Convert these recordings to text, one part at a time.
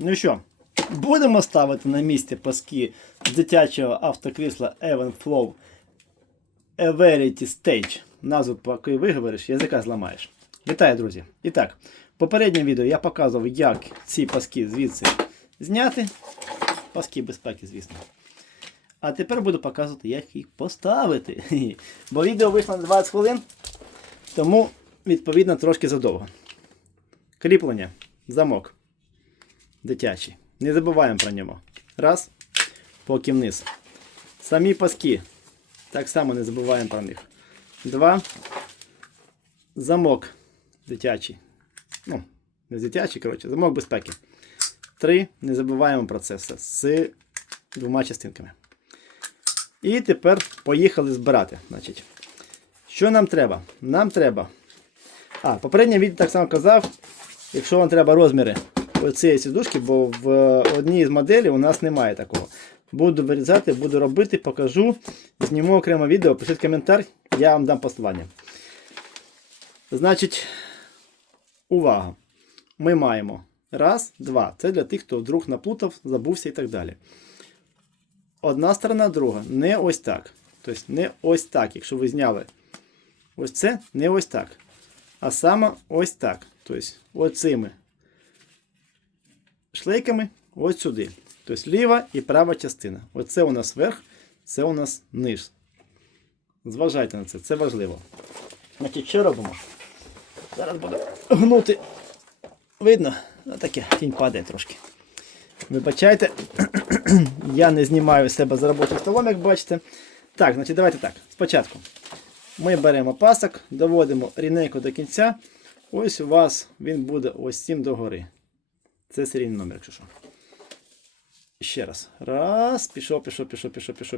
Ну що, будемо ставити на місці паски з дитячого автокрісла Evenflow Everity Stage. Назву поки виговориш, язика зламаєш. Вітаю, друзі! І так, в попередньому відео я показував, як ці паски звідси зняти. Паски безпеки, звісно. А тепер буду показувати, як їх поставити. Бо відео вийшло на 20 хвилин, тому, відповідно, трошки задовго. Кріплення, замок дитячий. Не забуваємо про нього. Раз, поки вниз. Самі паски, так само не забуваємо про них. Два, замок дитячий. Ну, не дитячий, коротше, замок безпеки. Три, не забуваємо про це все з двома частинками. І тепер поїхали збирати. Значить, що нам треба? Нам треба. Попереднє відео так само казав, якщо вам треба розміри оцієї сідушки, бо в одній з моделей у нас немає такого. Буду вирізати, буду робити, покажу, зніму окремо відео, пишіть коментар, я вам дам посилання. Значить, увага. Ми маємо раз, два. Це для тих, хто вдруг наплутав, забувся і так далі. Одна сторона, друга. Не ось так. Тобто не ось так, якщо ви зняли ось це, не ось так. А саме ось так. Тобто оцими шлейками ось сюди. Тобто ліва і права частина. Оце у нас верх, це у нас низ. Зважайте на це, це важливо. Значить, що робимо? Зараз буду гнути. Видно? Таке, тінь падає трошки. Вибачайте, я не знімаю себе за робочим столом, як бачите. Так, значить, давайте так. Спочатку ми беремо пасок, доводимо рівненько до кінця. Ось у вас він буде ось цим догори. Це серійний номер, якщо що. Ще раз. Раз,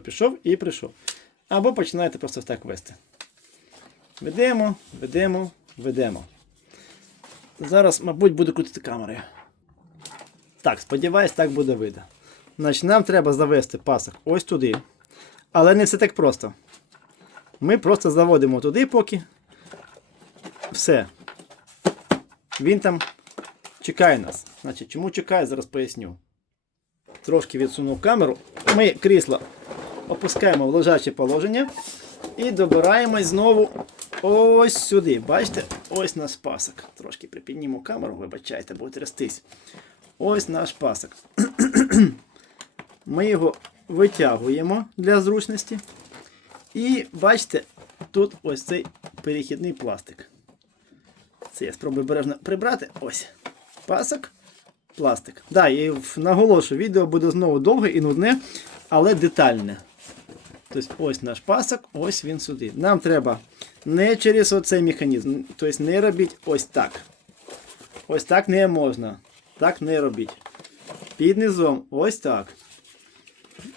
пішов і прийшов. Або починаєте просто так вести. Ведемо. Зараз, мабуть, буду крутити камерою. Так, сподіваюсь, так буде видно. Значить, нам треба завести пасок ось туди. Але не все так просто. Ми просто заводимо туди поки. Все. Він там чекає нас. Значить, чому чекає, зараз поясню. Трошки відсунув камеру. Ми крісло опускаємо в лежаче положення. І добираємось знову ось сюди. Бачите? Ось наш пасок. Трошки припідніму камеру, вибачайте, буде трястись. Ось наш пасок. Ми його витягуємо для зручності. І бачите, тут ось цей перехідний пластик. Це я спробую обережно прибрати. Ось. Пасок, пластик. Да, і наголошую, відео буде знову довге і нудне, але детальне. Тобто ось наш пасок, ось він сюди. Нам треба не через оцей механізм. Тобто не робіть ось так. Ось так не можна. Так не робіть. Під низом ось так.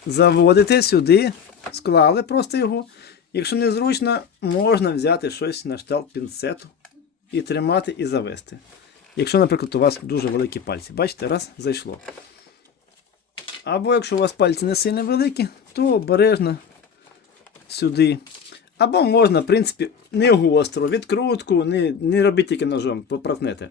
Заводите сюди, склали просто його. Якщо незручно, можна взяти щось на кшталт пінцету і тримати і завести. Якщо, наприклад, у вас дуже великі пальці. Бачите, раз, зайшло. Або якщо у вас пальці не сильно великі, то обережно сюди. Або можна, в принципі, не гостро, відкрутку, не робіть тільки ножом, попротнете.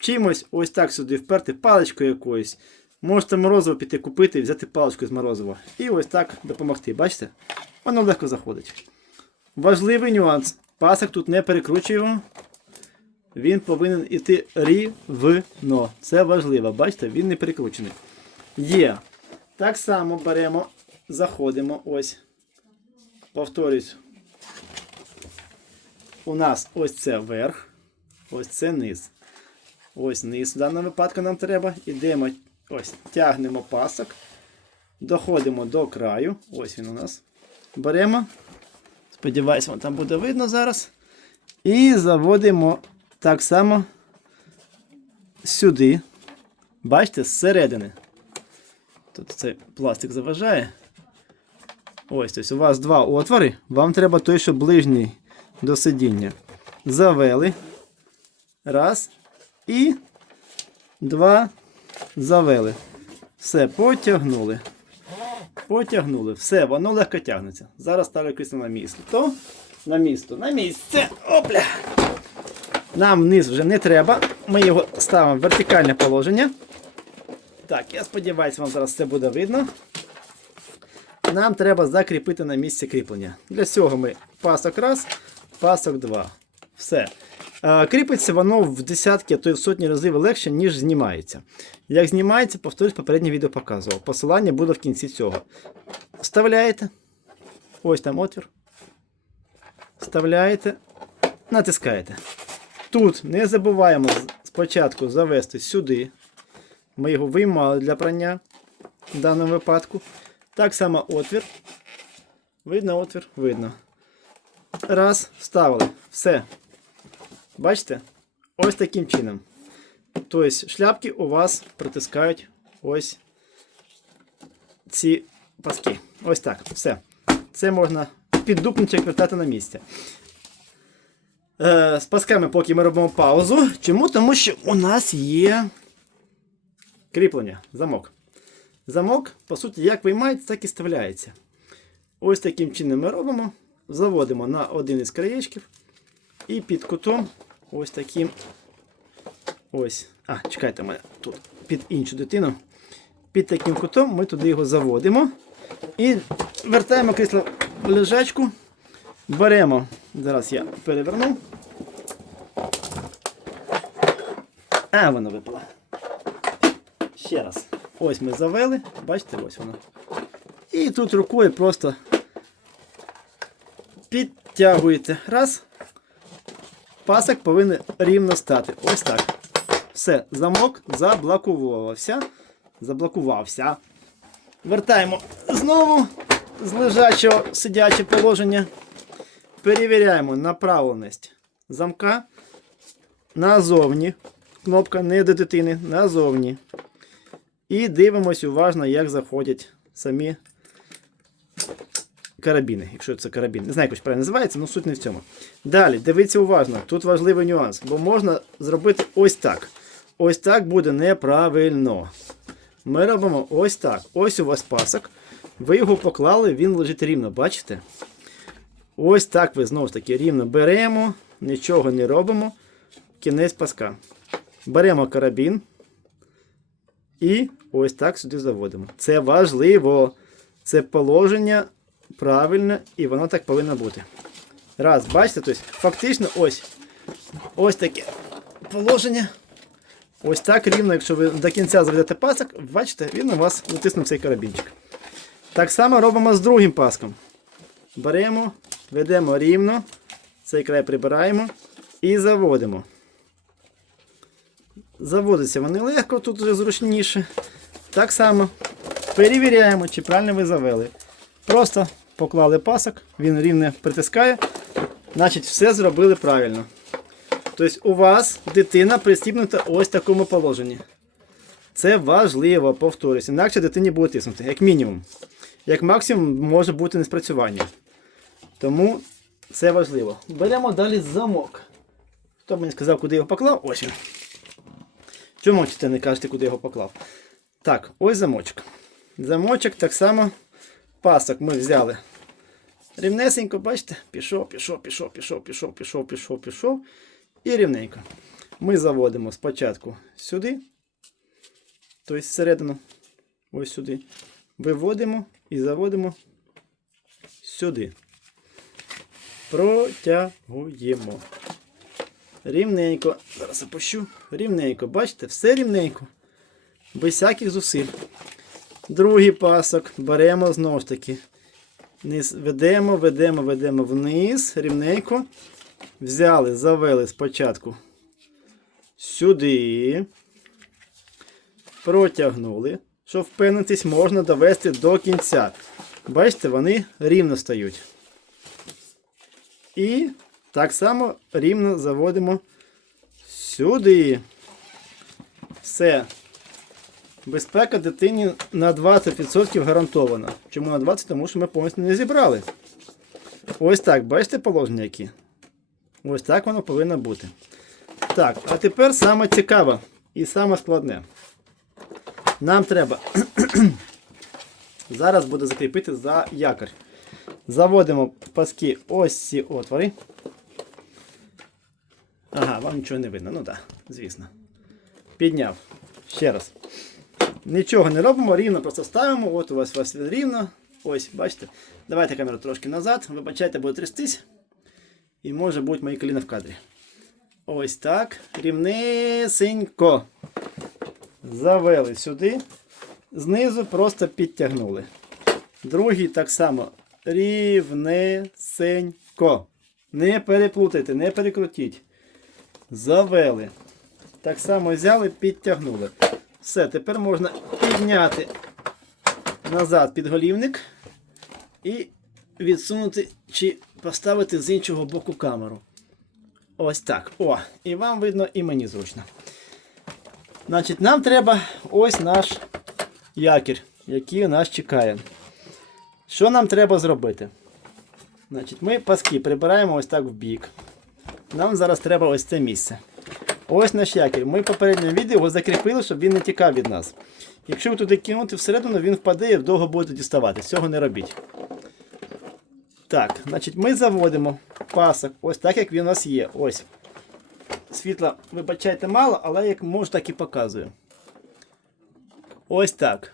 Чимось ось так сюди вперти, паличкою якоюсь. Можете морозиво піти купити і взяти паличку з морозива. І ось так допомогти. Бачите? Воно легко заходить. Важливий нюанс. Пасок тут не перекручуємо. Він повинен йти рівно. Це важливо. Бачите? Він не перекручений. Є. Так само беремо, заходимо. Ось. Повторюсь. У нас ось це верх. Ось це низ. Ось низ в даному випадку нам треба. Ідемо, ось, тягнемо пасок. Доходимо до краю. Ось він у нас. Беремо. Сподіваюсь, вам там буде видно зараз. І заводимо так само сюди. Бачите, зсередини. Тут цей пластик заважає. Ось, тобто у вас два отвори. Вам треба той, що ближній до сидіння. Завели. Раз. І два. Завели. Все, потягнули. Потягнули. Все, воно легко тягнеться. Зараз ставлю крісло на місце. На місце. Опля! Нам вниз вже не треба. Ми його ставимо в вертикальне положення. Так, я сподіваюся, вам зараз все буде видно. Нам треба закріпити на місці кріплення. Для цього ми пасок раз, пасок два. Все. Кріпиться воно в десятки, а то й в сотні разів легше, ніж знімається. Як знімається, повторюсь, попереднє відео показував. Посилання буде в кінці цього. Вставляєте. Ось там отвір. Вставляєте. Натискаєте. Тут не забуваємо спочатку завести сюди. Ми його виймали для прання в даному випадку. Так само отвір. Видно отвір? Видно. Раз, вставили. Все. Бачите? Ось таким чином. Тобто шляпки у вас притискають ось ці паски. Ось так. Все. Це можна піддупнути, як вертати на місце. З пасками поки ми робимо паузу. Чому? Тому що у нас є кріплення, замок. Замок, по суті, як виймається, так і вставляється. Ось таким чином ми робимо. Заводимо на один із краєчків. І під кутом ось таким ось. Чекайте, мене тут під іншу дитину. Під таким кутом ми туди його заводимо. І вертаємо крісло в лежачку. Беремо, зараз я переверну. Воно випало. Ще раз. Ось ми завели, бачите, ось воно. І тут рукою просто підтягуєте. Раз. Пасок повинен рівно стати. Ось так. Все, замок заблокувався. Вертаємо знову з лежачого сидячого положення. Перевіряємо направленість замка назовні. Кнопка не до дитини, назовні. І дивимось уважно, як заходять самі карабіни. Якщо це карабін. Не знаю, як правильно називається, але суть не в цьому. Далі, дивіться уважно. Тут важливий нюанс. Бо можна зробити ось так. Ось так буде неправильно. Ми робимо ось так. Ось у вас пасок. Ви його поклали, він лежить рівно. Бачите? Ось так ви знову ж таки рівно беремо. Нічого не робимо. Кінець паска. Беремо карабін. І ось так сюди заводимо. Це важливо. Це положення правильне і воно так повинно бути. Раз, бачите, тобто фактично ось таке положення. Ось так рівно, якщо ви до кінця заведете пасок, бачите, він у вас затиснув цей карабінчик. Так само робимо з другим паском. Беремо, ведемо рівно, цей край прибираємо і заводимо. Заводиться вони легко, тут вже зручніше. Так само перевіряємо, чи правильно ви завели. Просто поклали пасок, він рівно притискає, значить все зробили правильно. Тобто у вас дитина пристібнута ось в такому положенні. Це важливо, повторюсь, інакше дитині буде тиснути, як мінімум. Як максимум може бути неспрацювання. Тому це важливо. Беремо далі замок. Хто мені сказав, куди його поклав? Ось він. Чому ти не кажете, куди його поклав? Так, ось замочок. Замочок так само. Пасок ми взяли. Рівнесенько, бачите? Пішов. І рівненько. Ми заводимо спочатку сюди. Тобто всередину. Ось сюди. Виводимо і заводимо сюди. Протягуємо. Рівненько. Зараз опущу. Рівненько. Бачите? Все рівненько. Без всяких зусиль. Другий пасок. Беремо знову ж таки. Ведемо вниз. Рівненько. Взяли, завели спочатку сюди. Протягнули. Щоб впевнитись, можна довести до кінця. Бачите, вони рівно стають. І так само рівно заводимо сюди. Все. Безпека дитині на 20% гарантована. Чому на 20%? Тому що ми повністю не зібрали. Ось так, бачите положення які? Ось так воно повинно бути. Так, а тепер саме цікаве і саме складне. Нам треба зараз буде закріпити за якорь. Заводимо паски ось ці отвори. Ага, вам нічого не видно. Ну так, звісно. Підняв. Ще раз. Нічого не робимо, рівно просто ставимо. От у вас рівно. Ось, бачите. Давайте камеру трошки назад. Вибачайте, буде трястись. І може будуть мої коліна в кадрі. Ось так. Рівнесенько. Завели сюди. Знизу просто підтягнули. Другий так само. Рівнесенько. Не переплутайте, не перекрутіть. Завели. Так само взяли, підтягнули. Все, тепер можна підняти назад підголівник і відсунути чи поставити з іншого боку камеру. Ось так. О, і вам видно, і мені зручно. Значить, нам треба ось наш якір, який нас чекає. Що нам треба зробити? Значить, ми паски прибираємо ось так в бік. Нам зараз треба ось це місце. Ось наш якір. Ми в попередньому відео його закріпили, щоб він не тікав від нас. Якщо ви туди кинути всередину, він впаде і довго будете діставати. Цього не робіть. Так, значить, ми заводимо пасок ось так, як він у нас є. Ось. Світла, вибачайте, мало, але як можу, так і показую. Ось так.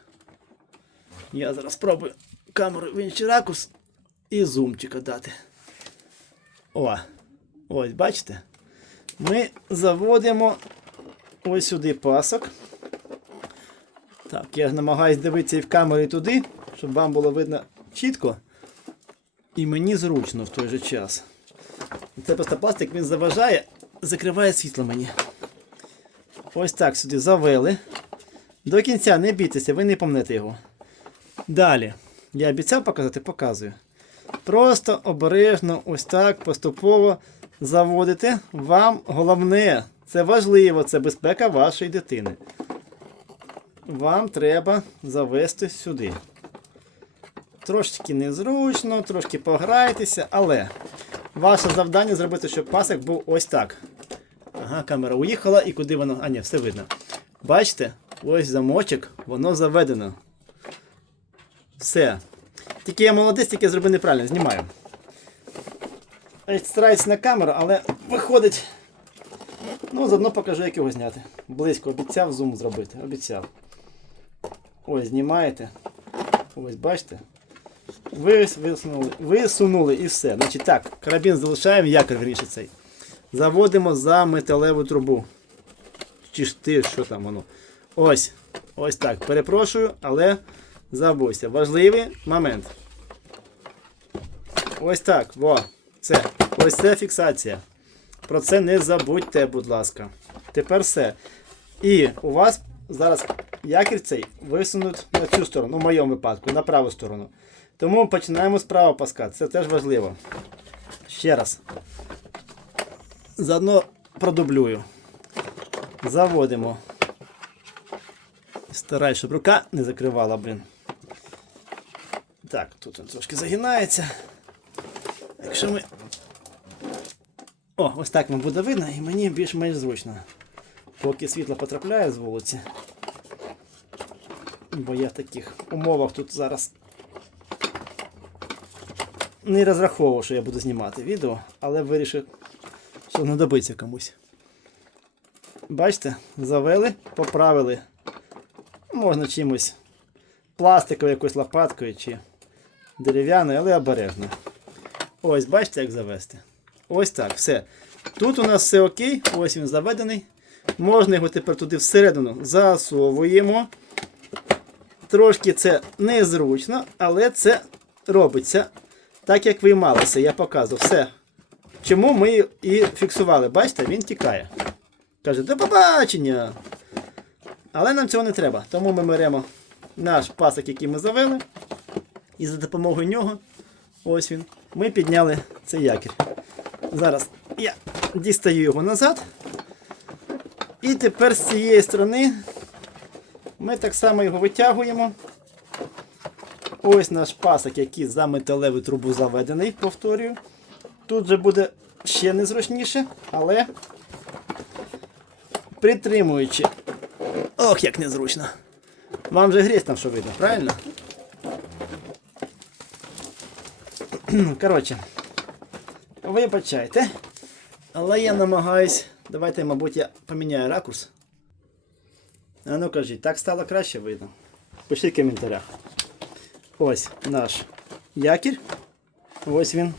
Я зараз спробую камеру в інший ракурс і зумчика дати. О, ось, бачите? Ми заводимо ось сюди пасок. Так, я намагаюсь дивитися і в камеру, і туди, щоб вам було видно чітко. І мені зручно в той же час. Це просто пластик, він заважає, закриває світло мені. Ось так сюди завели. До кінця не бійтеся, ви не помнете його. Далі. Я обіцяв показати, показую. Просто обережно, ось так, поступово заводите. Вам головне, це важливо, це безпека вашої дитини. Вам треба завести сюди. Трошки незручно, трошки пограйтеся, але ваше завдання зробити, щоб пасок був ось так. Ага, камера уїхала і куди воно? А ні, все видно. Бачите? Ось замочок, воно заведено. Все. Тільки я молодець, тільки я зробив неправильно, знімаю. Стараюсь на камеру, але виходить. Ну, заодно покажу, як його зняти. Близько обіцяв зум зробити, обіцяв. Ось, знімаєте. Ось, бачите? Висунули і все. Значить так, карабін залишаємо, якір вірніше цей. Заводимо за металеву трубу. Чи ж ти, що там воно? Ось. Ось так. Перепрошую, але забувся. Важливий момент. Ось так. Во. Це. Ось це фіксація. Про це не забудьте, будь ласка. Тепер все. І у вас зараз якір цей висунуть на цю сторону, в моєму випадку, на праву сторону. Тому починаємо з правого паска. Це теж важливо. Ще раз. Заодно продублюю. Заводимо. Стараюсь, щоб рука не закривала, блін. Так, тут він трошки загинається. Якщо ми... О, ось так вам буде видно і мені більш-менш зручно. Поки світло потрапляє з вулиці. Бо я в таких умовах тут зараз не розраховував, що я буду знімати відео, але вирішив, що знадобиться комусь. Бачите, завели, поправили. Можна чимось пластиковою, якоюсь лопаткою чи дерев'яною, але обережно. Ось, бачите, як завести. Ось так, все. Тут у нас все окей, ось він заведений. Можна його тепер туди всередину засовуємо. Трошки це незручно, але це робиться так, як виймалося, я показував. Все. Чому ми і фіксували. Бачите, він тікає. Каже, до побачення. Але нам цього не треба. Тому ми беремо наш пасок, який ми завели. І за допомогою нього, ось він, ми підняли цей якір. Зараз я дістаю його назад. І тепер з цієї сторони ми так само його витягуємо. Ось наш пасок, який за металеву трубу заведений, повторюю. Тут же буде ще незручніше, але притримуючи. Ох, як незручно. Вам же грізь там, що видно, правильно? Коротше, вибачайте, але я намагаюсь, давайте, мабуть, я поміняю ракурс. А ну кажіть, так стало краще видно? Пишіть в коментарях. Ось наш якір. Ось він.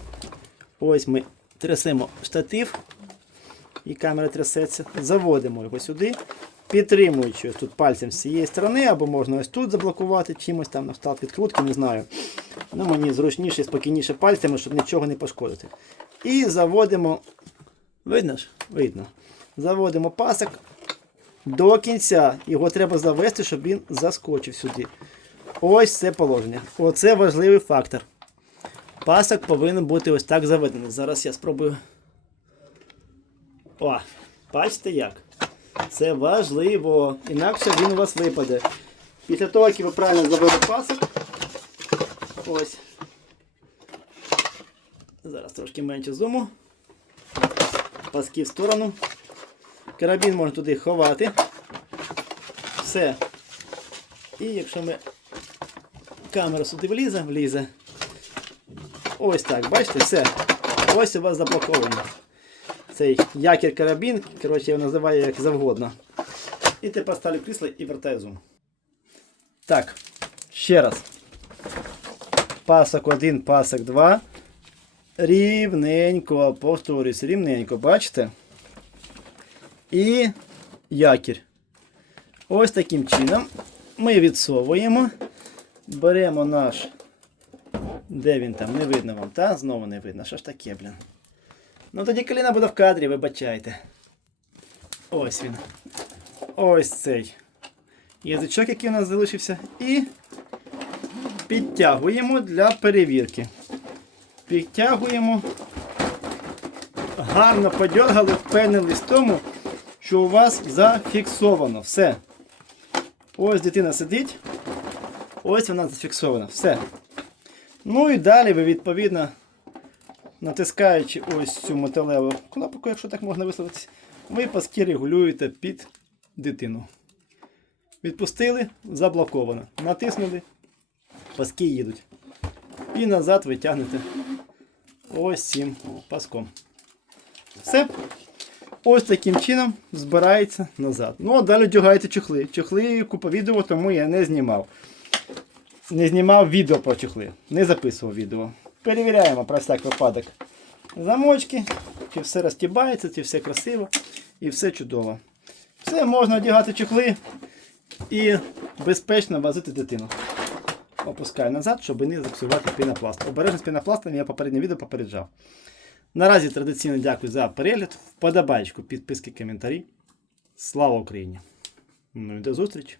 Ось ми трясемо штатив. І камера трясеться. Заводимо його сюди. Підтримуючи ось тут пальцем з цієї сторони, або можна ось тут заблокувати чимось там на встав підкрутки, не знаю. Ну, мені зручніше і спокійніше пальцями, щоб нічого не пошкодити. І заводимо, видно ж? Видно. Заводимо пасок до кінця. Його треба завести, щоб він заскочив сюди. Ось це положення. Оце важливий фактор. Пасок повинен бути ось так заведений. Зараз я спробую. О, бачите як? Це важливо. Інакше він у вас випаде. Після того, як ви правильно завели пасок. Ось. Зараз трошки менше зуму. Паски в сторону. Карабін можна туди ховати. Все. І якщо ми камера сюди влізе. Ось так, бачите, все. Ось у вас заблоковано. Цей якір карабін, коротше, я його називаю як завгодно. І тепер ставлю крісло і вертаю зум. Так, ще раз. Пасок 1, пасок 2. Рівненько, повторюсь, рівненько, бачите? І якір. Ось таким чином ми відсовуємо. Беремо наш... Де він там? Не видно вам, та? Знову не видно. Що ж таке, блін? Ну тоді коліна буде в кадрі, вибачайте. Ось він. Ось цей язичок, який у нас залишився. І підтягуємо для перевірки. Підтягуємо. Гарно подьоргали, впевнились в тому, що у вас зафіксовано. Все. Ось дитина сидить. Ось вона зафіксована. Все. Ну і далі ви відповідно, натискаючи ось цю металеву кнопку, якщо так можна висловитися, ви паски регулюєте під дитину. Відпустили, заблоковано. Натиснули, паски їдуть. І назад ви тягнете ось цим паском. Все. Ось таким чином збирається назад. Ну а далі одягаєте чохли. Чохли купа відео, тому я не знімав. Не знімав відео про чохли. Не записував відео. Перевіряємо про всяк випадок замочки. Чи все розтібається, чи все красиво. І все чудово. Все, можна одягати чохли і безпечно возити дитину. Опускаю назад, щоб не зіпсувати пінопласт. Обережно з пінопластом я попереднє відео попереджав. Наразі традиційно дякую за перегляд. Вподобайку, підписки, коментарі. Слава Україні! Ну і до зустрічі!